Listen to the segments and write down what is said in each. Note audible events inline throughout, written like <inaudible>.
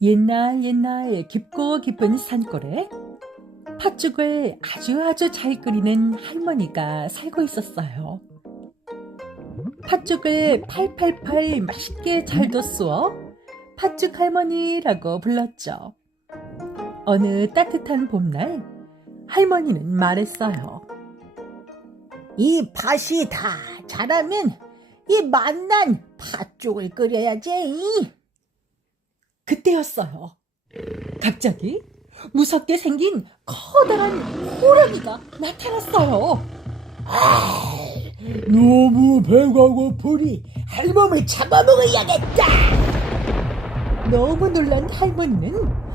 옛날 옛날 깊고 깊은 산골에 팥죽을 아주 아주 잘 끓이는 할머니가 살고 있었어요. 팥죽을 팔팔팔 맛있게 잘 뒀어 팥죽 할머니라고 불렀죠. 어느 따뜻한 봄날 할머니는 말했어요. 이 팥이 다 자라면 이 맛난 팥죽을 끓여야지. 그때였어요. 갑자기 무섭게 생긴 커다란 호랑이가 나타났어요. 너무 배가 고프니 할멈을 잡아먹어야겠다. 너무 놀란 할머니는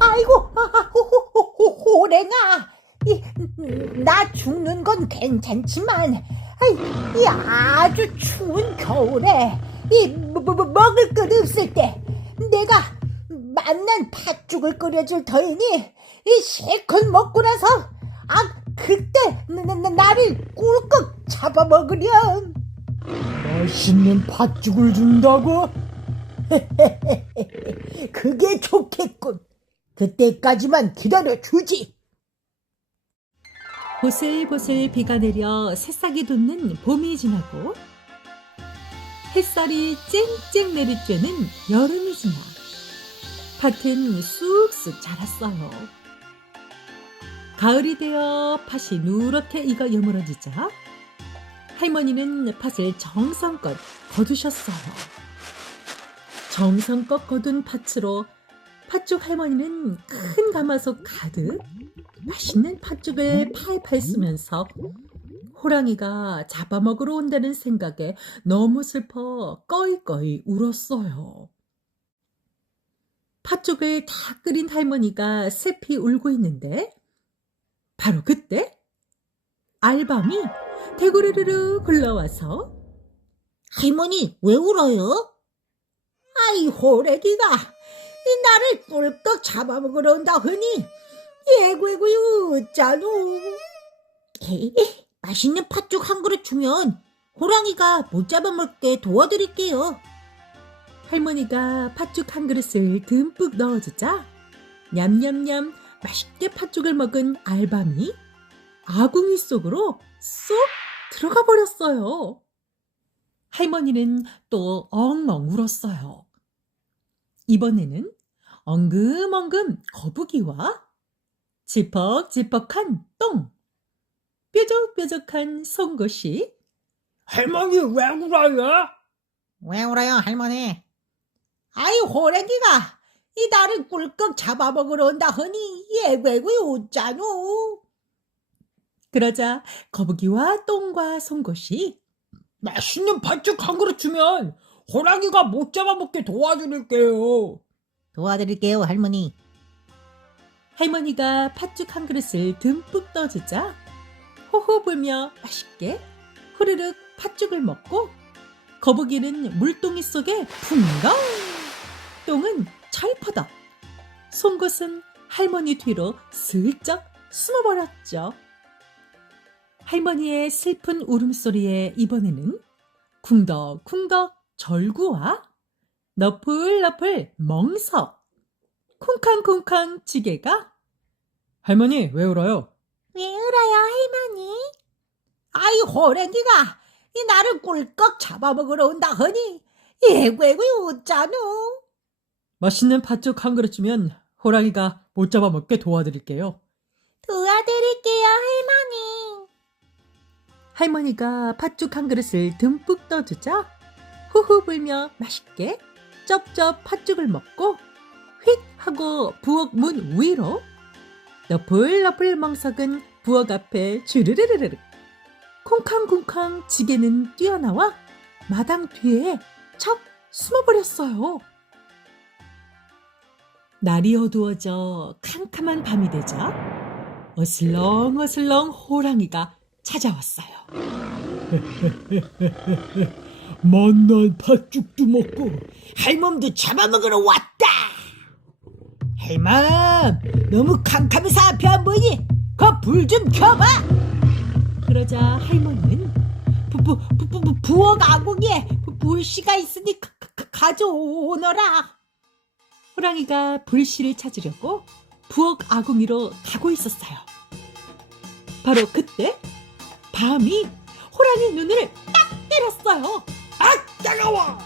아이고, 아, 호, 호, 호, 호, 호랭아. 이, 음, 나 죽는 건 괜찮지만, 이 아주 추운 겨울에, 이, 뭐, 뭐, 뭐, 먹을 것 없을 때, 내가 맛난 팥죽을 끓여줄 터이니, 이 실컷 먹고 나서, 아, 그때, 나, 나, 나- 나를 꿀꺽 잡아먹으렴. 맛있는 팥죽을 준다고? <laughs> 그게 좋겠군. 그때까지만 기다려 주지. 보슬보슬 비가 내려 새싹이 돋는 봄이 지나고 햇살이 쨍쨍 내리쬐는 여름이 지나 밭은 쑥쑥 자랐어요. 가을이 되어 팥이 누렇게 익어 여물어지자 할머니는 팥을 정성껏 거두셨어요. 정성껏 거둔 팥으로 팥죽 할머니는 큰 가마솥 가득 맛있는 팥죽을 팔팔 쓰면서 호랑이가 잡아먹으러 온다는 생각에 너무 슬퍼 꺼이꺼이 울었어요. 팥죽을 다 끓인 할머니가 슬피 울고 있는데 바로 그때 알밤이 대구르르르 굴러와서 할머니, 왜 울어요? 아이, 호래기가 이 나를 꿀꺽 잡아먹으러 온다 하니 예구예구 어쩌노. 에이, 맛있는 팥죽 한 그릇 주면 호랑이가 못 잡아먹게 도와드릴게요. 할머니가 팥죽 한 그릇을 듬뿍 넣어주자 냠냠냠 맛있게 팥죽을 먹은 알밤이 아궁이 속으로 쏙 들어가 버렸어요. 할머니는 또 엉엉 울었어요. 이번에는 엉금엉금 거북이와 지퍽지퍽한 똥, 뾰족뾰족한 송곳이 할머니 왜 울어요? 왜 울어요, 할머니? 아이, 호래기가 이 나를 꿀꺽 잡아먹으러 온다 하니 예구예구 웃자노. 그러자 거북이와 똥과 송곳이 맛있는 팥죽 한 그릇 주면 호랑이가 못 잡아먹게 도와드릴게요. 도와드릴게요, 할머니. 할머니가 팥죽 한 그릇을 듬뿍 떠주자 호호 불며 맛있게 후르륵 팥죽을 먹고 거북이는 물동이 속에 풍덩 똥은 철퍼덕 송곳은 할머니 뒤로 슬쩍 숨어버렸죠. 할머니의 슬픈 울음소리에 이번에는 쿵덕쿵덕 절구와 너플너플 멍석 쿵쾅쿵쾅 지게가 할머니 왜 울어요? 왜 울어요, 할머니? 아이, 호래기가 이 나를 꿀꺽 잡아먹으러 온다 하니 예구예구 웃자노. 맛있는 팥죽 한 그릇 주면 호랑이가 못 잡아먹게 도와드릴게요. 도와드릴게요, 할머니. 할머니가 팥죽 한 그릇을 듬뿍 떠주자 후후 불며 맛있게 쩝쩝 팥죽을 먹고 휙 하고 부엌 문 위로 너플너플 멍석은 부엌 앞에 주르르르르 콩캉콩캉 지게는 뛰어나와 마당 뒤에 척 숨어버렸어요. 날이 어두워져 캄캄한 밤이 되자 어슬렁 어슬렁 호랑이가 찾아왔어요. <laughs> 맛난 팥죽도 먹고 할멈도 잡아먹으러 왔다. 할멈, 너무 캄캄해서 앞이 안 보이니? 그 불 좀 켜봐. 그러자 할머니는 부, 부, 부, 부, 부, 부엌 아궁이에 불씨가 있으니 가져오너라. 호랑이가 불씨를 찾으려고 부엌 아궁이로 가고 있었어요. 바로 그때 밤이 호랑이 눈을 딱 때렸어요. 아 따가워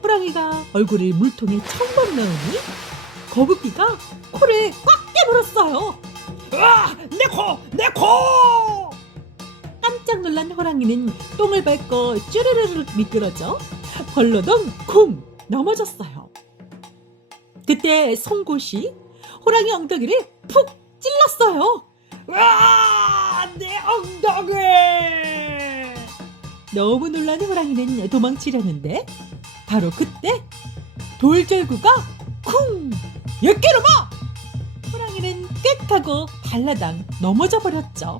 호랑이가 얼굴을 물통에 청번 넣으니 거북이가 코를 꽉 깨물었어요. 아내 코 내 코 깜짝 놀란 호랑이는 똥을 밟고 쭈르르르 미끄러져 벌러덩 쿵 넘어졌어요. 그때 송곳이 호랑이 엉덩이를 푹 찔렀어요. 아내 엉덩이 너무 놀란 호랑이는 도망치려는데 바로 그때 돌절구가 쿵 예끼로마 호랑이는 꽥하고 발라당 넘어져 버렸죠.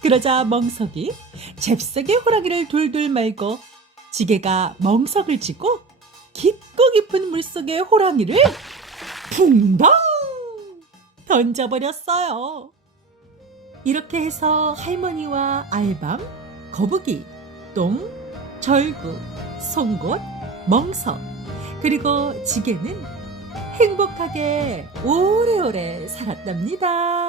그러자 멍석이 잽싸게 호랑이를 돌돌 말고 지게가 멍석을 물 속에 호랑이를 붕당 던져버렸어요. 이렇게 해서 할머니와 알밤, 거북이, 똥, 절구, 송곳, 멍석, 그리고 지게는 행복하게 오래오래 살았답니다.